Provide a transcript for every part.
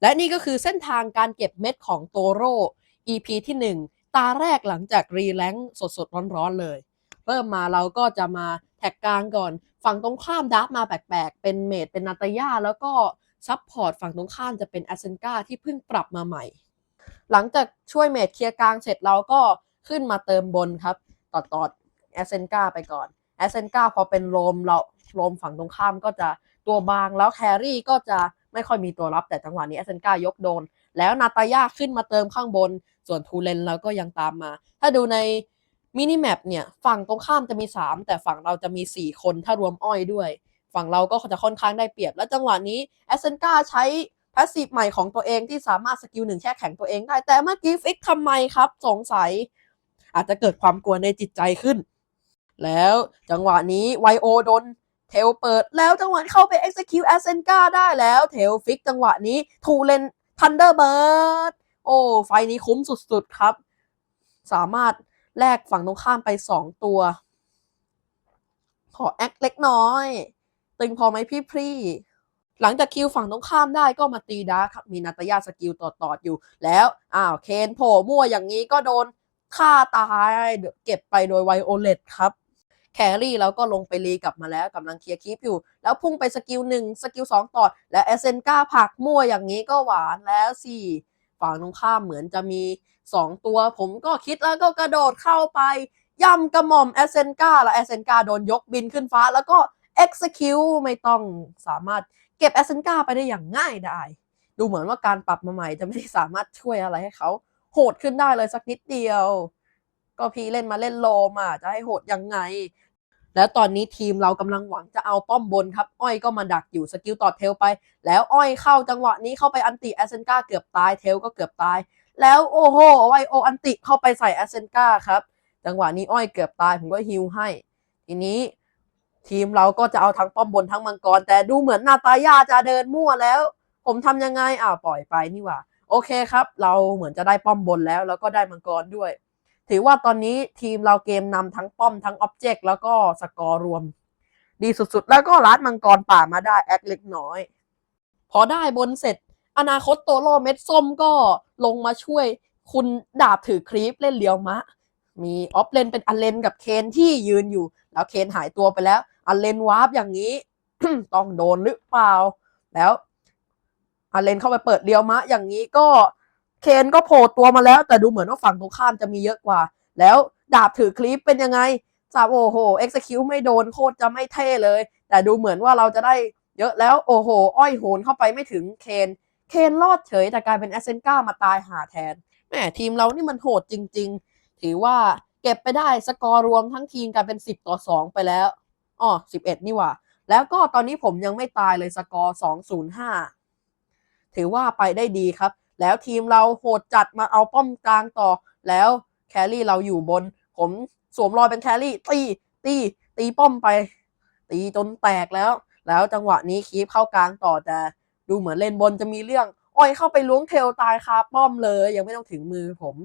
และนี่ก็คือเส้นทางการเก็บเม็ดของโตโร่ EP ที่ 1 ตาแรกหลังจากรีแลงค์สดๆร้อนๆเลย เริ่มมาเราก็จะมาแท็กกลางก่อน ฝั่งตรงข้ามดับมาแปลกๆ เป็นเมดเป็นนาตายาแล้วก็ซับพอร์ตฝั่งตรงข้ามจะเป็นแอสเซนกาที่เพิ่งปรับมาใหม่ หลังจากช่วยเมดเคลียร์กลางเสร็จเราก็ขึ้นมาเติมบนครับต่อต่อแอสเซนกาไปก่อนแอสเซนกาพอเป็นโรมเราโรมฝั่งตรงข้ามก็จะตัวบางแล้วแครี่ก็จะ ไม่ค่อยมีตัวรับแต่จังหวะนี้แอสเซนกายกโดน แล้วนาตายาขึ้นมาเติมข้างบน ส่วนทูเลนเราก็ยังตามมา ถ้าดูในมินิแมปเนี่ยฝั่งตรงข้ามจะมี 3 แต่ฝั่งเราจะมี 4 คนถ้ารวมอ้อยด้วย ฝั่งเราก็จะค่อนข้างได้เปรียบ และจังหวะนี้แอสเซนกาใช้พาสซีฟใหม่ของตัวเองที่สามารถสกิลหนึ่งแช่แข็งตัวเองได้ แต่เมื่อกี้ฟิกทำไมครับสงสัย อาจจะเกิดความกลัวในจิตใจขึ้น แล้วจังหวะนี้ไวโอโดน เทลเปิดแล้วจังหวะเข้าไป execute a s e n k a ได้แล้วเทลฟิกจังหวะนี้ทูเลนทันเดอร์เบิร์ดโอ้ ไฟนี้คุ้มสุดๆครับ สามารถแลกฝั่งตรงข้ามไปสองตัว ขอแอคเล็กน้อย ตึงพอไหมพี่พรีหลังจากคิวฝั่งตรงข้ามได้ก็มาตีดาครับ มีนาตายาสกิลต่อๆอยู่ แล้ว อ้าวเคนโผล่มั่วอย่างนี้ก็โดนฆ่าตายเก็บไปโดยไวโอเลตครับ แครี่แล้วก็ลงไปรีกลับมาแล้วกำลังเคลียร์คลิปอยู่ แล้วพุ่งไปสกิลหนึ่งสกิลสองต่อ และเอเซนก้าผักมั่วอย่างนี้ก็หวานแล้วสิฝั่งตรงข้ามเหมือนจะมีสองตัว ผมก็คิดแล้วก็กระโดดเข้าไป ย่ำกระหม่อมเอเซนกาแล้วเอเซนกาโดนยกบินขึ้นฟ้า แล้วก็ execute ไม่ต้องสามารถเก็บเอเซนกาไปได้อย่างง่ายได้ ดูเหมือนว่าการปรับมาใหม่จะไม่ได้สามารถช่วยอะไรให้เขา โหดขึ้นได้เลยสักนิดเดียว ก็พีเล่นมาเล่นโลมอะจะให้โหดยังไง แล้วตอนนี้ทีมเรากำลังหวังจะเอาป้อมบนครับ อ้อยก็มาดักอยู่สกิลต่อเทลไป แล้วอ้อยเข้าจังหวะนี้เข้าไปอันติแอสเซนกาเกือบตายเทลก็เกือบตาย แล้วโอ้โหไวโออันติเข้าไปใส่แอสเซนกาครับ จังหวะนี้อ้อยเกือบตายผมก็ฮิวให้ ทีนี้ทีมเราก็จะเอาทั้งป้อมบนทั้งมังกร แต่ดูเหมือนนาตาย่าจะเดินมั่วแล้ว ผมทำยังไงอ่าปล่อยไปนี่หว่า โอเคครับ เราเหมือนจะได้ป้อมบนแล้ว แล้วก็ได้มังกรด้วย ถือว่าตอนนี้ทีมเราเกมนำทั้งป้อมทั้งอ็อบเจกต์แล้วก็สกอร์รวม ดีสุดๆ แล้วก็รัดมังกรป่ามาได้แอดเล็กน้อย พอได้บนเสร็จ อนาคตโตโร่เม็ดส้มก็ลงมาช่วยคุณดาบถือครีปเล่นเลียวมะ มีออฟเลนเป็นอันเลนกับเคนที่ยืนอยู่ แล้วเคนหายตัวไปแล้วอันเลนวาร์ปอย่างนี้ ต้องโดนหรือเปล่า แล้วอันเลนเข้าไปเปิดเลียวมะ อย่างนี้ก็ เคนก็โผล่ตัวมาแล้ว แต่ดูเหมือนว่าฝั่งตรงข้ามจะมีเยอะกว่า แล้วดาบถือคลิปเป็นยังไงสาบโอ้โหเอ็กซ์คิวไม่โดนโคตรจะไม่เท่เลย แต่ดูเหมือนว่าเราจะได้เยอะแล้วโอ้โห อ้อยโหนเข้าไปไม่ถึงเคนเคนรอดเฉยแต่กลายเป็นแอสเซนกามาตายหาแทนแหมทีมเรานี่มันโหดจริง ๆ ถือว่าเก็บไปได้สกอร์รวมทั้งทีมกลายเป็น 10 ต่อ 2 ไปแล้วอ๋อ11 นี่ว่า แล้วก็ตอนนี้ผมยังไม่ตายเลยสกอร์ 205 ถือว่าไปได้ดีครับ แล้วทีมเราโหดจัดมาเอาป้อมกลางต่อ แล้วแครี่เราอยู่บน ผมสวมรอยเป็นแครี่ตีตีตีป้อมไป ตีจนแตกแล้ว แล้วจังหวะนี้คีฟเข้ากลางต่อแต่ ดูเหมือนเล่นบนจะมีเรื่องอ้อยเข้าไปล้วงเทลตายคาป้อมเลย ยังไม่ต้องถึงมือผม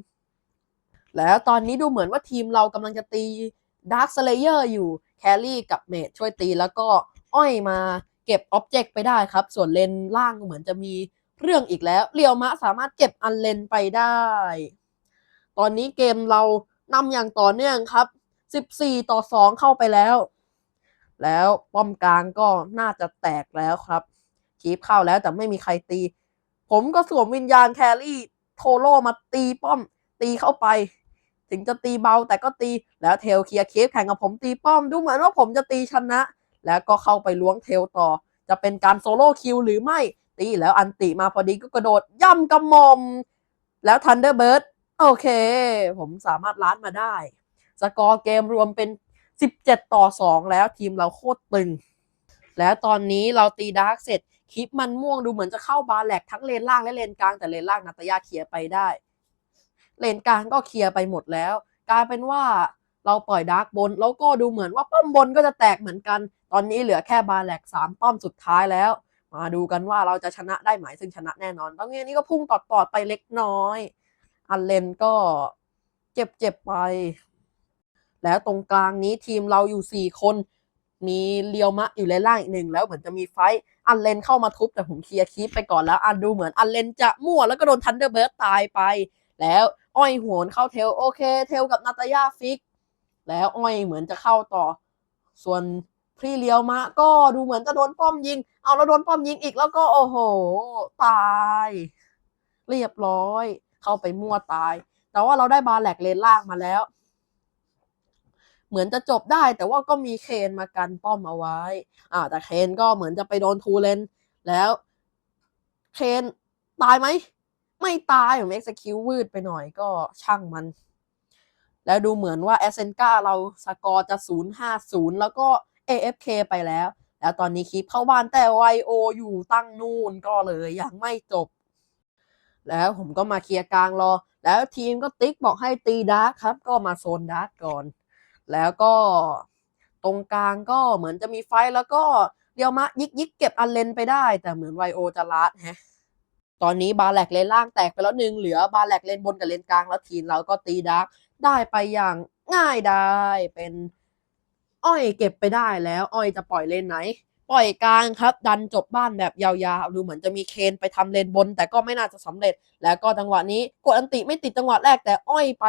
แล้วตอนนี้ดูเหมือนว่าทีมเรากำลังจะตีดาร์คสเลเยอร์อยู่แครี่กับเมดช่วยตีแล้วก็อ้อยมาเก็บอ็อบเจกต์ไปได้ครับ ส่วนเลนล่างเหมือนจะมี เรื่องอีกแล้วเรียวมะสามารถเก็บอันเลนไปได้ ตอนนี้เกมเรานำอย่างต่อเนื่องครับ 14 ต่อ 2 เข้าไปแล้ว แล้วป้อมกลางก็น่าจะแตกแล้วครับคีบเข้าแล้วแต่ไม่มีใครตี ผมก็สวมวิญญาณแครี่โทโร่มาตีป้อม ตีเข้าไป ถึงจะตีเบาแต่ก็ตีแล้วเทลเคลียร์เคฟแข่งกับผมตีป้อมดูเหมือนว่าผมจะตีชนะ แล้วก็เข้าไปล้วงเทลต่อ จะเป็นการโซโล่คิวหรือไม่ ตีแล้วอันติมาพอดีก็กระโดดย่ำกระหม่อม แล้วทันเดอร์เบิร์ดโอเค ผมสามารถล้านมาได้ สกอร์เกมรวมเป็น 17 ต่อ 2 แล้วทีมเราโคตรตึง แล้วตอนนี้เราตีดาร์กเสร็จ คลิปมันม่วงดูเหมือนจะเข้าบาร์แลกทั้งเลนล่างและเลนกลางแต่เลนล่างนาตยาเคลียร์ไปได้ เลนกลางก็เคลียร์ไปหมดแล้ว กลายเป็นว่าเราปล่อยดาร์กบน แล้วก็ดูเหมือนว่าป้อมบนก็จะแตกเหมือนกัน ตอนนี้เหลือแค่บาร์แลกสามป้อมสุดท้ายแล้ว มาดูกันว่าเราจะชนะได้ไหมซึ่งชนะแน่นอนตรงนี้นี่ก็พุ่งตอดๆไปเล็กน้อย อันเลนก็เจ็บๆไป แล้วตรงกลางนี้ทีมเราอยู่สี่คน มีเลียวมะอยู่เลนล่างอีกหนึ่งแล้วเหมือนจะมีไฟท์อันเลนเข้ามาทุบแต่ผมเคลียร์คลิปไปก่อนแล้วอันดูเหมือนอันเลนจะมั่วแล้วก็โดนทันเดอร์เบิร์ดตายไป แล้วอ้อยโหวนเข้าเทลโอเค เทลกับนาตาย่าฟิก แล้วอ้อยเหมือนจะเข้าต่อ ส่วน พรีเลียวมาก็ดูเหมือนจะโดนป้อมยิง เอาแล้วโดนป้อมยิงอีกแล้วก็โอ้โห ตาย เรียบร้อย เข้าไปมั่วตาย แต่ว่าเราได้บาแหลกเลนล่างมาแล้ว เหมือนจะจบได้แต่ว่าก็มีเคนมากันป้อมเอาไว้ อ่า แต่เคนก็เหมือนจะไปโดนทูเลนแล้ว เคนตายไหม ไม่ตายผมเอ็กซ์คิววืดไปหน่อยก็ช่างมันแล้วดูเหมือนว่าแอสเซนกาเราสกอร์จะ 0-5-0 แล้วก็ AFK ไปแล้ว แล้วตอนนี้คลิปเข้าบ้านแต่ไวโออยู่ตั้งนู่นก็เลยยังไม่จบ แล้วผมก็มาเคลียร์กลางรอ แล้วทีมก็ติ๊กบอกให้ตีดาร์คครับ ก็มาโซนดาร์กก่อน แล้วก็ตรงกลางก็เหมือนจะมีไฟแล้วก็เดียวมะยิกยิกเก็บอันเลนไปได้ แต่เหมือนไวโอจะลัดฮะตอนนี้บาแหลกเลนล่างแตกไปแล้วหนึ่งเหลือบาแหลกเลนบนกับเลนกลางแล้วทีมเราก็ตีดาร์กได้ไปอย่างง่ายได้เป็น อ้อยเก็บไปได้แล้ว อ้อยจะปล่อยเลนไหน ปล่อยกลางครับ ดันจบบ้านแบบยาวๆดูเหมือนจะมีเคนไปทำเลนบน แต่ก็ไม่น่าจะสำเร็จ แล้วก็จังหวะนี้กดอันติไม่ติดจังหวะแรกแต่อ้อยไป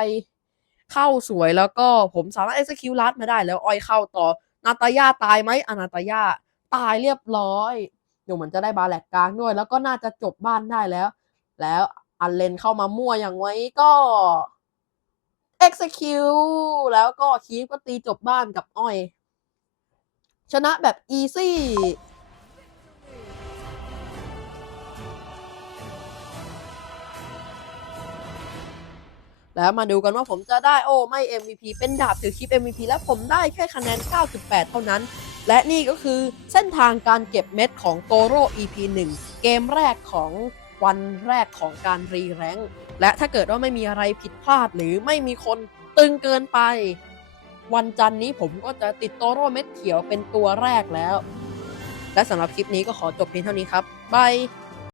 เข้าสวยแล้วก็ผมสามารถ execute ลัดมาได้แล้วอ้อยเข้าต่อนาตาย่าตายไหมอนาตาย่าตายเรียบร้อยเดี๋ยวเหมือนจะได้บาแหลกกลางด้วย แล้วก็น่าจะจบบ้านได้แล้ว แล้วอันเลนเข้ามามั่วอย่างไว้ก็ execute แล้วก็คีฟก็ตีจบบ้านกับอ้อย ชนะแบบ easy แล้วมาดูกันว่าผมจะได้โอ้ไม่ MVP เป็นดาบถือคลิป MVP และผมได้แค่คะแนน 9.8 เท่านั้น และนี่ก็คือเส้นทางการเก็บเม็ดของโตโร่ EP 1 เกมแรกของ วันแรกของการรีแรงและถ้าเกิดว่าไม่มีอะไรผิดพลาดหรือไม่มีคนตึงเกินไป วันจันนี้ผมก็จะติดโตโร่เม็ดเขียวเป็นตัวแรกแล้ว และสำหรับคลิปนี้ก็ขอจบเพียงเท่านี้ครับบาย